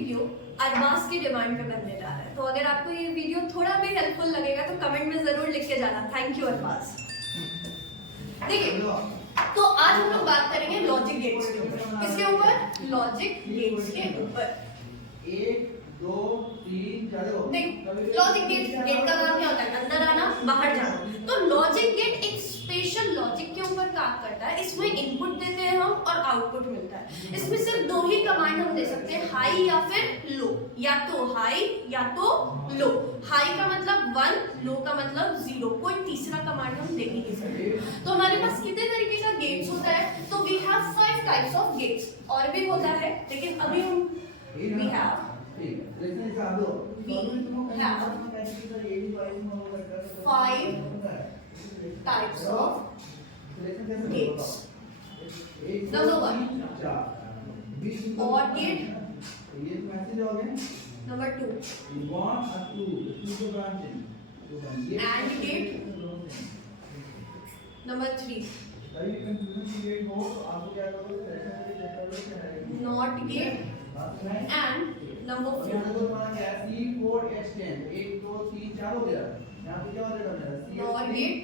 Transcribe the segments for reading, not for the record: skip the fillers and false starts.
Video Arbaaz की demand पे बनने जा रहा है, तो अगर आपको ये वीडियो थोड़ा भी हेल्पफुल लगेगा तो कमेंट में जरूर लिख के जाना। Thank you Arbaaz. देखिए, तो आज हम लोग बात करेंगे लॉजिक गेट्स के ऊपर। किसके ऊपर? लॉजिक गेट्स के ऊपर। 1 2 3 4 देख, लॉजिक गेट का काम क्या होता है? अंदर आना, बाहर जाना। तो लॉजिक गेट एक स्पेशल लॉजिक के ऊपर काम करता है। इसमें इनपुट देते हैं हम और आउटपुट मिलता है। इसमें सिर्फ दो ही कमांड हम दे सकते हैं, हाई या फिर लो। या तो हाई या तो लो। हाई का मतलब 1, लो का मतलब 0। कोई तीसरा कमांड हम दे नहीं सकते। तो हमारे पास कितने तरीके का गेट्स होता है? तो we have 5 types of gates. और भी होता है, लेकिन अभी हम we have 5 types of gates. Number 1, OR gate. Number 2, AND gate. Number 3, NOT gate. And number 4, NOR gate.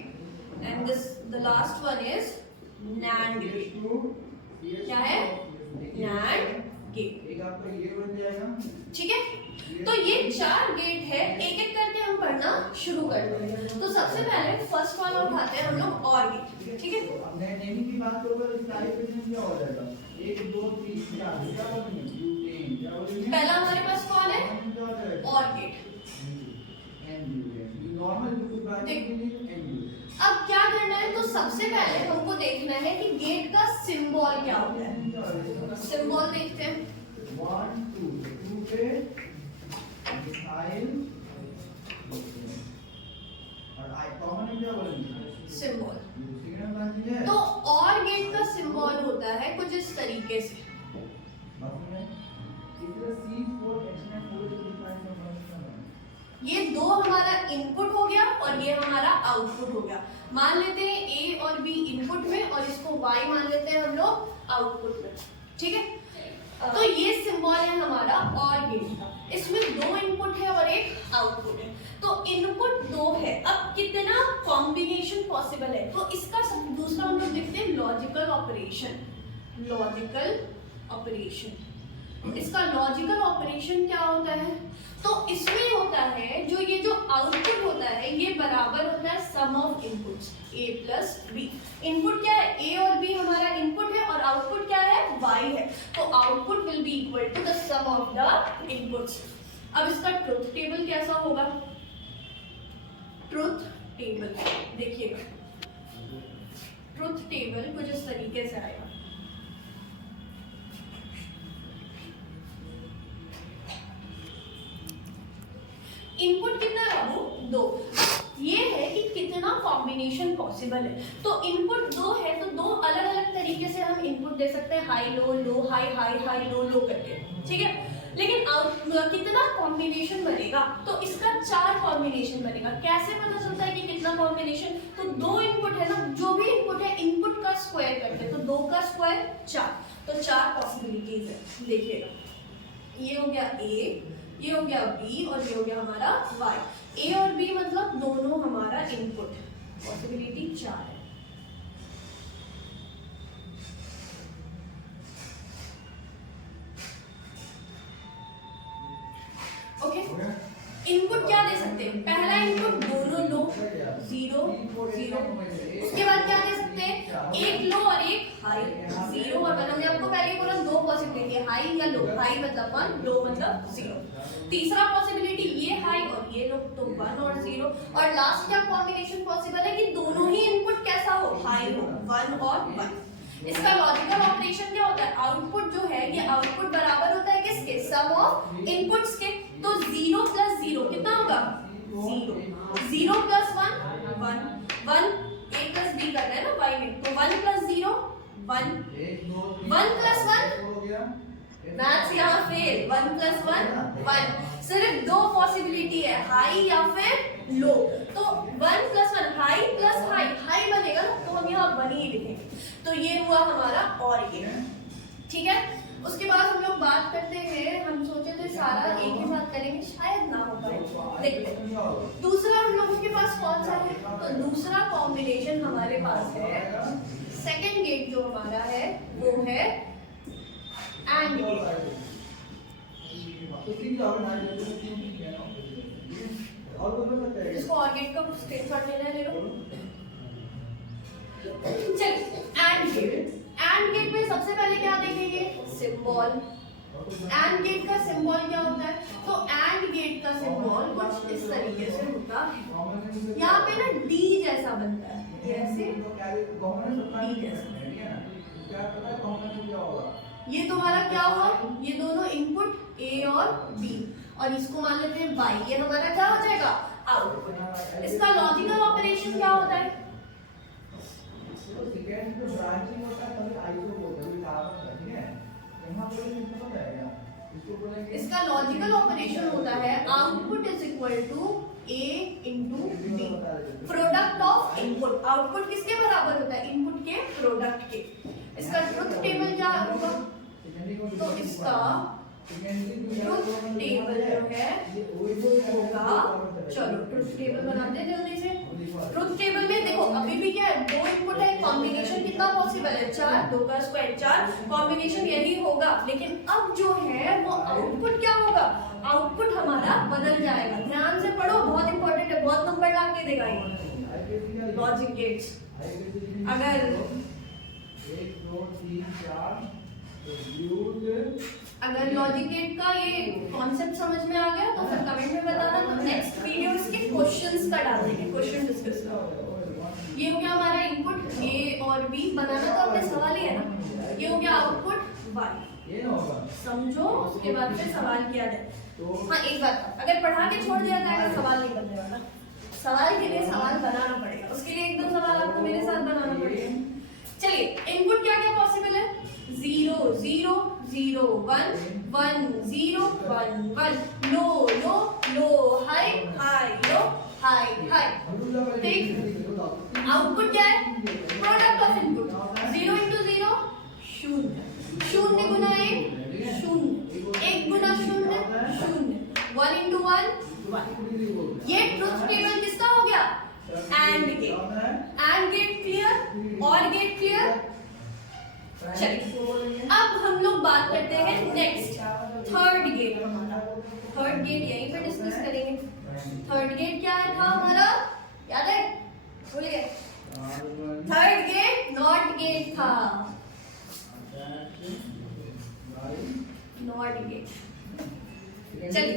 And the last one is NAND gate. क्या है? NAND gate. ठीक है, तो ये 4 गेट है। एक एक करके हम पढ़ना शुरू कर देंगे। तो सबसे पहले फर्स्ट वाला उठाते हैं हम लोग OR गेट। ठीक है, की बात करोगे तो इसका क्या हो जाएगा? 1 2 3 4 पहला हमारे पास कौन है? OR gate. अब क्या करना है? तो सबसे पहले हमको देखना है कि गेट का सिंबल क्या होता है। सिंबल देखते हैं। 1 2 पे और आई कॉमन क्या बोलेंगे? सिंबल। तो OR गेट का सिंबल होता है कुछ इस तरीके से। ये दो हमारा इनपुट हो गया और ये हमारा आउटपुट हो गया। मान लेते हैं A और B इनपुट में और इसको Y मान लेते हैं हम लोग आउटपुट में। ठीक है, तो ये सिंबल है हमारा OR गेट का। इसमें 2 इनपुट है और एक आउटपुट है। तो इनपुट 2 है। अब कितना कॉम्बिनेशन पॉसिबल है? तो इसका दूसरा हम लोग देखते हैं लॉजिकल ऑपरेशन। लॉजिकल ऑपरेशन, इसका लॉजिकल ऑपरेशन क्या होता है? तो इसमें होता है जो आउटपुट होता है ये बराबर होता है sum of inputs A plus B। Input क्या है? A और B हमारा इनपुट है और आउटपुट क्या है? Y है। तो output will be equal to the sum of the inputs. अब इसका ट्रुथ टेबल कैसा होगा? ट्रुथ टेबल देखिएगा, ट्रुथ टेबल कुछ इस तरीके से आएगा। इनपुट कितना है बाबू? 2। ये है कि कितना कॉम्बिनेशन पॉसिबल है। तो इनपुट 2 है तो 2 अलग अलग तरीके से हम इनपुट दे सकते हैं, high low, low high, high high लो, लो करके। ठीक है, लेकिन कितना कॉम्बिनेशन बनेगा? तो इसका 4 कॉम्बिनेशन बनेगा। कैसे पता चलता है कि कितना कॉम्बिनेशन? तो 2 इनपुट है ना, जो भी इनपुट है इनपुट का स्क्वायर करते हैं, तो 2 का स्क्वायर 4। तो 4 पॉसिबिलिटीज है। देखिएगा, ये हो गया A, ये हो गया B और ये हो गया हमारा Y। A और B मतलब दोनों हमारा इनपुट है। पॉसिबिलिटी 4 है। ओके, इनपुट क्या दे सकते हैं? पहला इनपुट दोनों लो, 0 0। उसके बाद क्या दे सकते हैं? एक लो और एक हाई, 0 और 1। हमने आपको पहले बोला 2 पॉसिबिलिटी है, हाई या लो। हाई मतलब 1, लो मतलब 0। तीसरा पॉसिबिलिटी ये हाई और ये लो, तो 1 और 0। और लास्ट क्या कॉम्बिनेशन पॉसिबल है कि दोनों ही इनपुट कैसा हो? हाई हो, 1 और 1। इसका लॉजिकल ऑपरेशन क्या होता है? आउटपुट जो है ये आउटपुट बराबर होता है किसके? सम ऑफ इनपुट्स के। तो 0 प्लस 0 कितना होगा? 0। 0 प्लस 1 1 1। A प्लस B कर रहे हैं ना Y में, तो 1 प्लस 0 1 1 प्लस 1 मैथ्स यहाँ फेल। 1 प्लस 1 1। सिर्फ 2 पॉसिबिलिटी है, हाई या फिर लो। तो 1 plus 1 high plus high, high बनेगा ना, तो हम यहाँ 1 ही लिखेंगे। तो ये हुआ हमारा OR गेट। ठीक है, उसके बाद हम लोग बात करते हैं, हम सोचे थे देखते हैं दूसरा उन लोगों के पास कौन सा है। तो दूसरा कॉम्बिनेशन हमारे पास है, सेकंड गेट जो हमारा है वो है एंड गेट। इसको और गेट का कुछ स्क्रीनशॉट लेना है, ले लो। चलिए एंड गेट में सबसे पहले क्या देखेंगे, सिंबल। एंड गेट का सिंबल क्या होता है, तो एंड गेट का सिंबल कुछ इस तरीके से होता है। यहाँ पे ना डी जैसा बनता है, ऐसे डी जैसा। ये तुम्हारा क्या हुआ, ये दोनों इनपुट ए और बी, और इसको मान लेते हैं वाई। ये हमारा क्या हो जाएगा, आउटपुट। इसका लॉजिकल ऑपरेशन क्या होता है, इसका लॉजिकल ऑपरेशन होता है output is equal to A into B, product of input. Output किसके बराबर होता है, इनपुट के प्रोडक्ट के। इसका ट्रुथ टेबल क्या होगा, तो इसका ट्रुथ टेबल जो है वो होगा, चलो ट्रुथ टेबल बनाते हैं जल्दी से। ट्रुथ टेबल में देखो अभी भी क्या है, दो इनपुट है, कॉम्बिनेशन कितना पॉसिबल है, 4, 2 का स्क्वायर 4, कॉम्बिनेशन यही होगा। लेकिन अब जो है वो आउटपुट क्या होगा, आउटपुट हमारा बदल जाएगा। ध्यान से पढ़ो, बहुत इंपॉर्टेंट है, बहुत नंबर ला के देगा ये लॉजिक गेट्स। अगर लॉजिक गेट का ये कॉन्सेप्ट समझ में आ गया तो फिर कमेंट में बताना। तो नेक्स्ट वीडियो इसके क्वेश्चंस का डाल देंगे, क्वेश्चन डिस्कस करो। ये हो गया हमारा इनपुट ए और बी, बनाना तो अपने सवाल ही है ना। ये हो गया आउटपुट वाई, समझो, उसके बाद फिर सवाल किया जाए। हाँ एक बात, अगर पढ़ा के छोड़ दिया जाएगा सवाल नहीं बनने वाला। सवाल के लिए सवाल बनाना पड़ेगा, उसके लिए एक दो सवाल आपको मेरे साथ बनाना पड़ेगा। चलिए इनपुट क्या क्या पॉसिबल है, 0 0 0 1 1 0 1 1, low low low, high high low, high high. ठीक, आउटपुट क्या है, प्रोडक्ट ऑफ इनपुट। 0 इंटू 0 0, 0 गुना 1 0, 1 गुना 0 0, 1 इंटू 1 1। ये ट्रुथ टेबल किसका हो गया, and gate clear, or gate clear. चलिए अब हम लोग बात करते हैं नेक्स्ट, थर्ड गेट। हमारा थर्ड गेट यहीं पे डिस्कस करेंगे। थर्ड गेट क्या था हमारा, याद है, भूल गए। थर्ड गेट नॉट गेट था, नॉट गेट। चलिए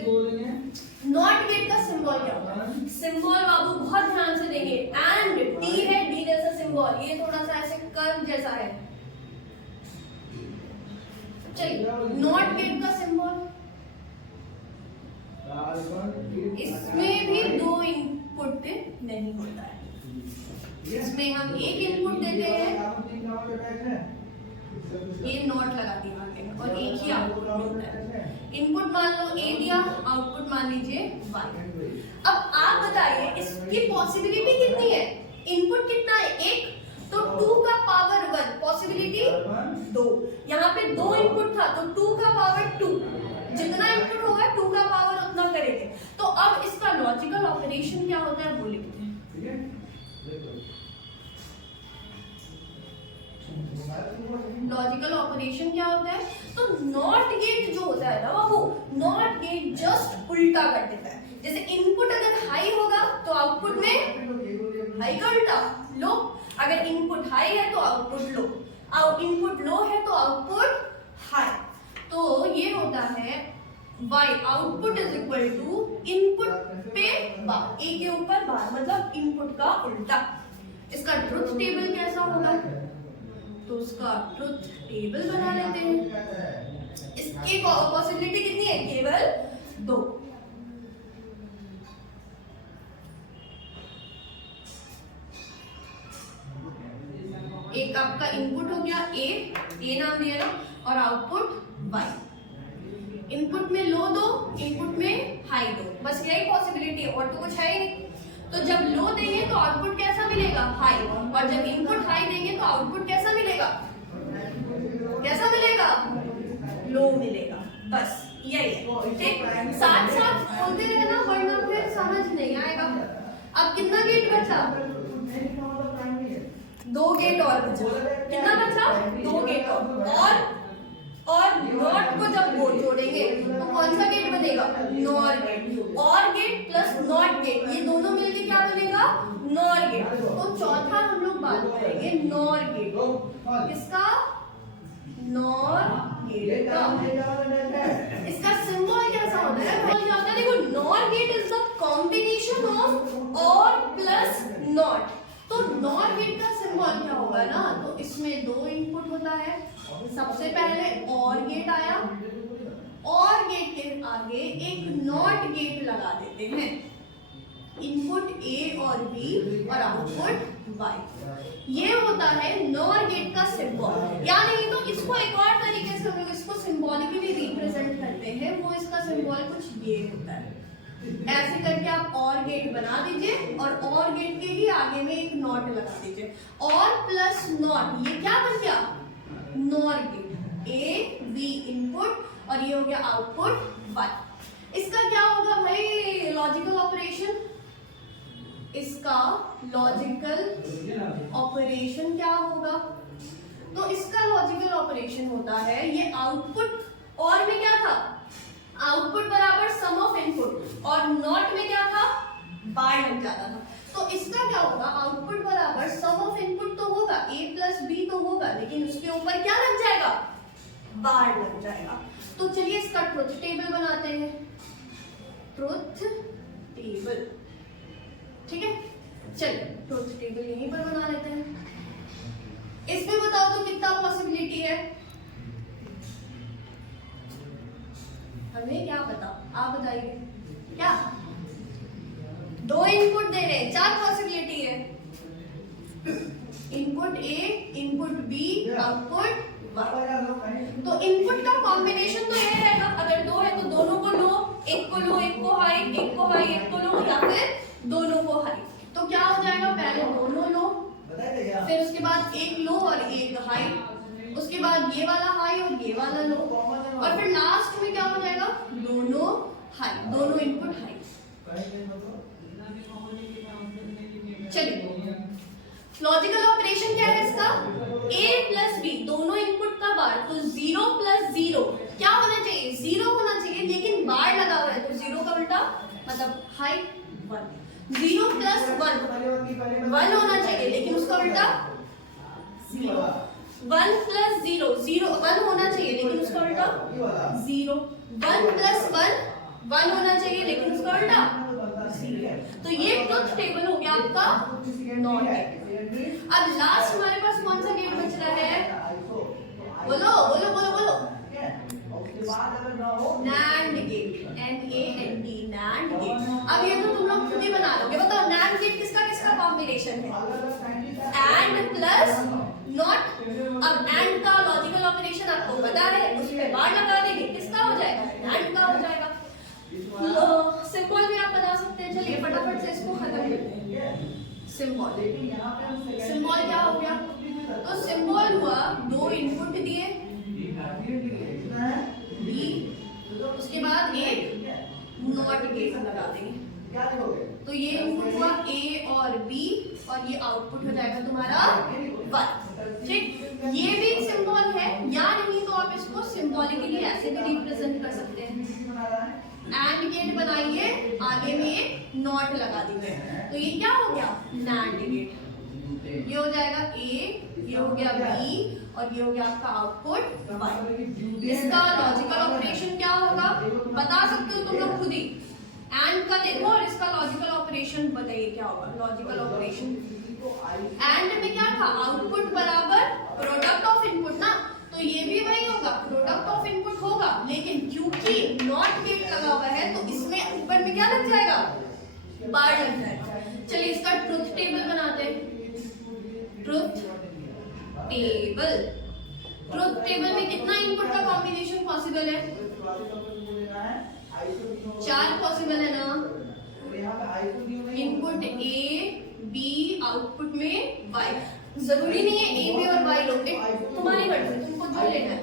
नॉट गेट का सिंबल क्या होता है, सिंबल बाबू बहुत ध्यान से देंगे। एंड टी है, डी जैसा सिंबल, ये थोड़ा सा ऐसे कर्व जैसा है। चलिए नॉट गेट का सिंबल, इसमें भी दो इनपुट नहीं होता है। इसमें हम एक इनपुट देते हैं, ये नॉट लगा दिया आगे, और एक ही आउटपुट मिलता है। इनपुट मान लो ए दिया, आउटपुट मान लीजिए वाई। अब आप बताइए इसकी पॉसिबिलिटी कितनी है, इनपुट कितना है, 1, तो 2 का पावर 1, पॉसिबिलिटी 2। यहाँ पे 2 इनपुट था तो 2 का पावर 2, जितना इनपुट होगा 2 का पावर उतना करेंगे। तो अब इसका लॉजिकल ऑपरेशन क्या होता है वो लिखते हैं। लॉजिकल ऑपरेशन क्या होता है, तो नॉट गेट जो होता है ना वो नॉट गेट जस्ट उल्टा कर देता है। जैसे इनपुट अगर हाई होगा तो आउटपुट में हाई का उल्टा लो, अगर इनपुट हाई है तो आउटपुट लो, इनपुट लो है तो आउटपुट हाई। तो ये होता है Y, output is equal to input पे बार, ए के ऊपर बार, मतलब इनपुट का उल्टा। इसका ट्रुथ टेबल कैसा होगा, तो उसका ट्रुथ टेबल बना लेते हैं। इसकी पॉसिबिलिटी कितनी है, केवल 2। एक आपका इनपुट हो गया ए नाम दिया ना, और आउटपुट वाई। इनपुट में लो दो, इनपुट में हाई दो, बस यही पॉसिबिलिटी है, और तो कुछ है ही नहीं। तो जब लो देंगे तो आउटपुट कैसा मिलेगा, हाई, और जब इनपुट हाई देंगे तो आउटपुट कैसा मिलेगा, लो मिलेगा, बस। यही है, ठीक। साथ साथ बोलते रहना वरना फिर समझ नहीं आएगा। अब कितना गेट बचा? 2 गेट और बचा। कितना बचा? 2 गेट और नॉट को जब वो जोड़ेंगे तो कौन सा गेट बनेगा? Nor gate. और गेट प्लस नॉट गेट ये दोनों मिलके क्या बनेगा? Nor gate. तो चौथा हम लोग बात करेंगे नॉर गेट। किसका? नॉर गेट का। इसका सिंबल कैसा होता है? क्या होता है? देखो, NOR gate is the combination of OR plus NOT. तो नॉर गेट का सिंबल क्या होगा ना? तो इसमें 2 इनपुट होता है। सबसे पहले और गेट आया, और गेट के आगे एक नॉट गेट लगा देते हैं। इनपुट ए और बी और आउटपुट वाई। ये होता है नॉर गेट का सिंबल। या नहीं तो इसको एक और तरीके से हम लोग इसको सिंबॉलिकली रिप्रेजेंट करते हैं। वो इसका सिंबल कुछ ये होता है। ऐसे करके आप और गेट बना दीजिए और गेट के ही आगे में एक नॉट लगा दीजिए। और प्लस नॉट ये क्या बन गया? NOR gate. A B input और ये हो गया आउटपुट वाई। इसका क्या होगा भाई? Logical operation. इसका लॉजिकल ऑपरेशन क्या होगा? तो इसका लॉजिकल ऑपरेशन होता है ये आउटपुट और में क्या था? आउटपुट बराबर सम ऑफ इनपुट और नॉट में क्या था? बार लग जाता था। तो इसका क्या होगा? आउटपुट बराबर सम ऑफ इनपुट तो होगा, a प्लस बी तो होगा, लेकिन उसके ऊपर क्या लग जाएगा? बार लग जाएगा। तो चलिए इसका ट्रुथ टेबल बनाते हैं। ट्रुथ टेबल, ठीक है। चलिए ट्रुथ टेबल यहीं पर बना लेते हैं। इसमें बताओ तो कितना पॉसिबिलिटी है? हमें क्या पता? आप बताइए। क्या? 2 इनपुट दे रहे हैं, 4 पॉसिबिलिटी है। Input A, input B, output Y. तो इनपुट का कॉम्बिनेशन तो ये रहेगा। अगर 2 है तो दोनों को लो, एक को लो, एक को हाई, एक को हाई, एक को लो, या फिर दोनों को हाई। तो क्या हो जाएगा? पहले दोनों लो, फिर उसके बाद एक लो और एक हाई, उसके बाद ये वाला हाई और ये वाला लो, और फिर लास्ट में क्या हो जाएगा? दोनों हाई, दोनों इनपुट हाई। चलिए लॉजिकल ऑपरेशन क्या है इसका? a प्लस बी दोनों इनपुट का बार, तो 0 प्लस 0 क्या होना चाहिए? 0 होना चाहिए, लेकिन बार लगा हुआ है तो 0 का उल्टा मतलब हाई 1। 0 प्लस 1 होना चाहिए, लेकिन उसका उल्टा 0। 1 प्लस 0 1 होना चाहिए, लेकिन उसका उल्टा 0। 1 प्लस 1 होना चाहिए, लेकिन उसका उल्टा 0। तो ये ट्रुथ टेबल हो गया आपका नॉट गेट। अब लास्ट हमारे पास कौन सा गेट बच रहा है? बोलो बोलो बोलो बोलो। NAND gate, NAND, NAND gate. अब ये तो तुम लोग खुद ही बना लोगे। बताओ नैंड गेट किसका किसका कॉम्बिनेशन है? And plus not. अब एंड का लॉजिकल ऑपरेशन आपको पता है, उसमें बार लगा देंगे, किसका हो जाएगा? एंड का हो जाएगा। सिंबल भी आप बना सकते हैं। चलिए फटाफट से इसको खत्म करते हैं। सिंबल क्या हो गया? तो सिंबल हुआ 2 इनपुट दिए बी, उसके बाद एक नॉट गेट लगा देंगे। तो ये इनपुट हुआ ए और बी और ये आउटपुट हो जाएगा तुम्हारा 1। ठीक, ये भी एक सिंबल है। या नहीं तो आप इसको सिंबॉलिकली ऐसे भी रिप्रेजेंट कर सकते हैं। एंड गेट बनाइए, आगे में एक नॉट लगा दीजिए, तो ये क्या हो गया? NAND gate. ये हो जाएगा ए, ये हो गया बी और ये हो गया आपका आउटपुट वाई। इसका लॉजिकल ऑपरेशन क्या होगा बता सकते हो तुम लोग खुद ही। एंड का देखो और इसका लॉजिकल ऑपरेशन बताइए क्या होगा। लॉजिकल ऑपरेशन एंड में क्या था? आउटपुट बराबर प्रोडक्ट ऑफ इनपुट ना, तो ये भी वही होगा, प्रोडक्ट ऑफ इनपुट होगा, लेकिन क्योंकि नॉट गेट लगा हुआ है तो इसमें ऊपर में क्या लग जाएगा? बार लग जाएगा। चलिए इसका ट्रुथ टेबल बनाते हैं। ट्रुथ टेबल, ट्रुथ टेबल में कितना इनपुट का कॉम्बिनेशन पॉसिबल है? 4 पॉसिबल है ना। इनपुट ए बी, आउटपुट में वाई। जरूरी नहीं है ए बी और वाई लो, तुम्हारी मर्जी, तुमको जो लेना है।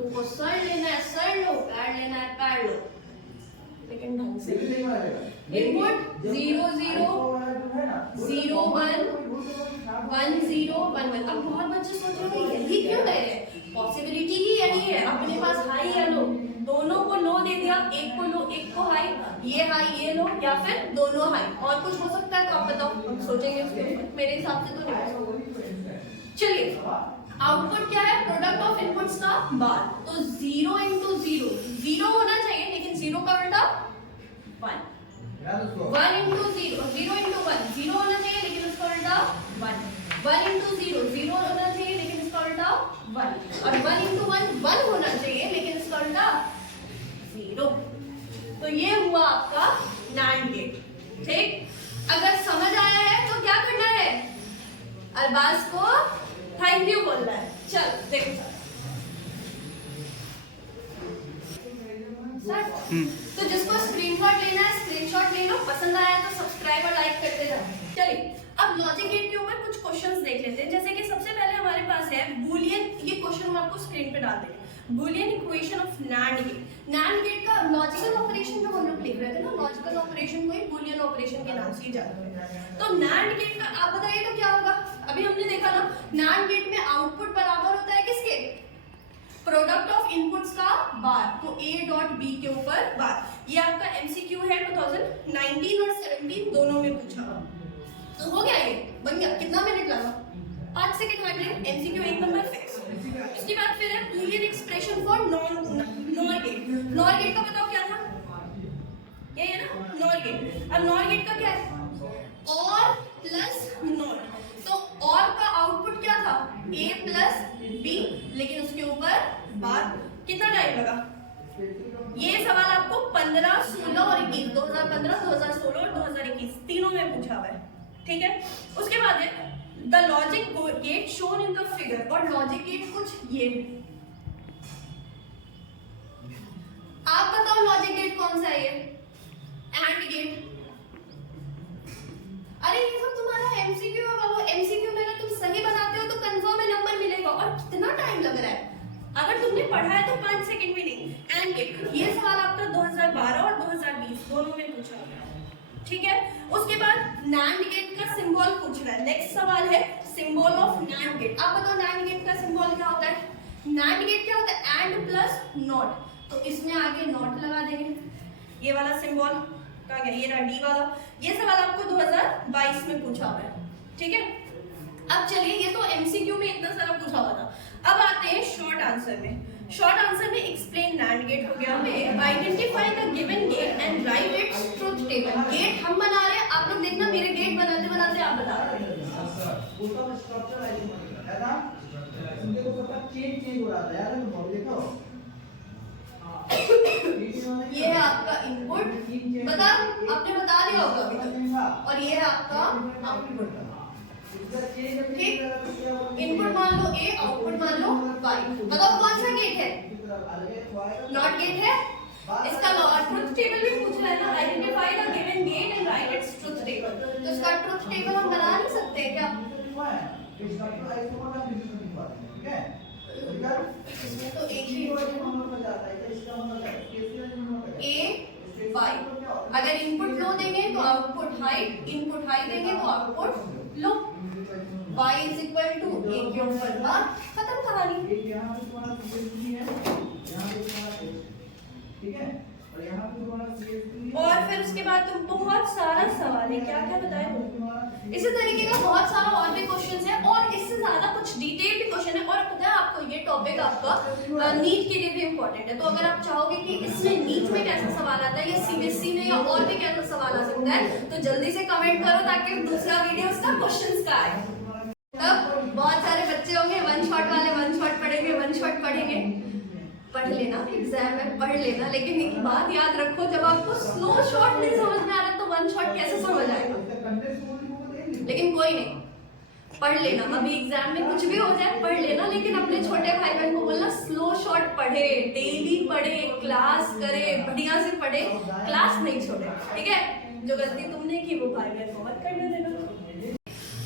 तुमको सर लेना है सर लो, पैड लेना है पैड लो, लेकिन ढंग से। इनपुट 0 0 0 1 1 0 1 1। अब बहुत बच्चे सोच रहे हैं यही क्यों दे रहे हैं, पॉसिबिलिटी ही यही है, अपने पास हाई या लो, दोनों को लो दे दिया, एक को लो एक को हाई, ये लो, या फिर दोनों हाई, और कुछ हो सकता है तो आप बताओ, हम सोचेंगे उसके ऊपर, मेरे हिसाब से तो नहीं। चलिए आउटपुट क्या है, प्रोडक्ट ऑफ इनपुट्स का बार, तो 0 into 0 0 होना चाहिए, लेकिन 0 का उल्टा 1 1 into 0 0 into 1 0 होना चाहिए, लेकिन उसका उल्टा 1 1 into 0 0 होना चाहिए, लेकिन इसका उल्टा 1, और 1 into 1 1 होना चाहिए, लेकिन इसका उल्टा 0। तो ये हुआ आपका NAND गेट। ठीक, अगर समझ आया है तो क्या करना है, अरबाज को थैंक यू बोलना है। चल देखो सर, तो जिसको स्क्रीनशॉट लेना है स्क्रीनशॉट ले लो, पसंद आया तो सब्सक्राइब और लाइक करते जाओ। चलिए अब लॉजिक गेट के ऊपर कुछ क्वेश्चंस देख लेते हैं। जैसे कि सबसे पहले हमारे पास है बूलियन, ये क्वेश्चन हम आपको स्क्रीन पे डाल देंगे, boolean equation of NAND gate. NAND gate का लॉजिकल ऑपरेशन जो हम लोग लिख रहे थे ना, लॉजिकल ऑपरेशन को ही बूलियन ऑपरेशन के नाम से ही जाना है। तो NAND गेट का आप बताइए तो क्या होगा, अभी हमने देखा ना NAND गेट में आउटपुट बराबर होता है किसके, प्रोडक्ट ऑफ इनपुट्स का बार, तो A डॉट B के ऊपर बार। ये आपका MCQ है 2019 और 17 दोनों में पूछा, तो हो गया, ये बन गया। कितना मिनट लगा, 5 सेकंड हार्ड लें, MCQ 1 नंबर फिक्स। उसके बाद फिर है boolean expression for nor gate. Nor gate का बताओ क्या था, ये है ना नॉर गेट। अब नॉर गेट का क्या है, और प्लस नॉट, तो और का आउटपुट क्या था A प्लस B, लेकिन उसके ऊपर बार। कितना टाइम लगा, ये सवाल आपको 15, 16 और 21, 2015, 2016 और 2021 तीनों में पूछा हुआ है। ठीक है, उसके बाद है the logic gate shown in the figure, और लॉजिक गेट कुछ ये, आप बताओ लॉजिक गेट कौन सा है, ये एंड गेट। अरे ये सब तुम्हारा MCQ है बाबू, MCQ में अगर तुम सही बनाते हो तो कंफर्म है नंबर मिलेगा, और कितना टाइम लग रहा है, अगर तुमने पढ़ा है तो 5 सेकंड भी नहीं। एंड गेट, ये सवाल आपका 2012 और 2020 दोनों में पूछा गया। ठीक है, उसके बाद NAND गेट का सिंबल पूछ रहा है। नेक्स्ट सवाल है सिंबल ऑफ NAND गेट। आप बताओ NAND गेट का सिंबल क्या होता है, NAND गेट क्या होता है, एंड प्लस नॉट, तो इसमें आगे नॉट लगा देंगे, ये वाला सिंबल का गया, ये रहा D वाला। ये सवाल आपको 2022 में पूछा हुआ है। ठीक है, अब चलिए, ये तो MCQ में इतना सारा पूछा हुआ था। अब आते हैं शॉर्ट आंसर में। शॉर्ट आंसर में एक्सप्लेन NAND गेट हो गया, हमें identify the given gate and write its truth table. Gate हम बना रहे हैं, आप लोग देखना मेरे गेट बनाते बनाते आप बता रहे हैं। उसका स्ट्रक्चर है ना, उनके को पता चेंज हो रहा था यार, तुम देखो ये है आपका इनपुट, बता आपने बता दिया होगा अभी तक, और ये है आपका आउटपुट। ठीक, इनपुट मान लो A, आउटपुट मान लो Y। बताओ कौन सा गेट है, नॉट गेट है। इसका ट्रुथ टेबल भी पूछ रहा है ना, identify the given gate and write its truth table, तो इसका ट्रुथ टेबल हम बना नहीं सकते क्या, इसमें तो एक ही A Y। अगर इनपुट लो देंगे तो आउटपुट हाई, इनपुट हाई देंगे तो output low. Y is equal to A के ऊपर बार, खत्म कहानी। ठीक है, और यहाँ पे तुम्हारा CSP, और फिर उसके बाद तुम बहुत सारा सवाल है, क्या क्या बताए तुम, इसी तरीके का बहुत सारा और भी क्वेश्चंस है, और इससे ज्यादा कुछ डिटेल भी क्वेश्चन है। और पता है आपको, ये टॉपिक आपका नीट के लिए भी इम्पोर्टेंट है, तो अगर आप चाहोगे कि इसमें नीट में कैसा सवाल आता है या CBSE में या और भी कैसा सवाल आ सकता है, तो जल्दी से कमेंट करो ताकि दूसरा वीडियो उसका क्वेश्चन का आए। तब बहुत सारे बच्चे होंगे वन शॉट वाले, वन शॉट पढ़ेंगे, वन शॉट पढ़ेंगे, पढ़ लेना, एग्जाम में पढ़ लेना, लेकिन एक बात याद रखो, जब आपको स्लो शॉट नहीं समझ में आ रहा तो वन शॉट कैसे समझ आएगा। लेकिन कोई नहीं, पढ़ लेना, अभी एग्जाम में कुछ भी हो जाए पढ़ लेना, लेकिन अपने छोटे भाई बहन को बोलना स्लो शॉट पढ़े, डेली पढ़े, क्लास करे, बढ़िया से पढ़े, क्लास नहीं छोड़े। ठीक है, जो गलती तुमने की वो भाई बहन को मत करने देना।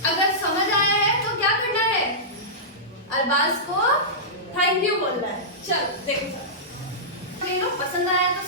अगर समझ आया है तो क्या करना है, अरबाज को थैंक यू बोलना है। चलो देखो सर, वीडियो पसंद आया तो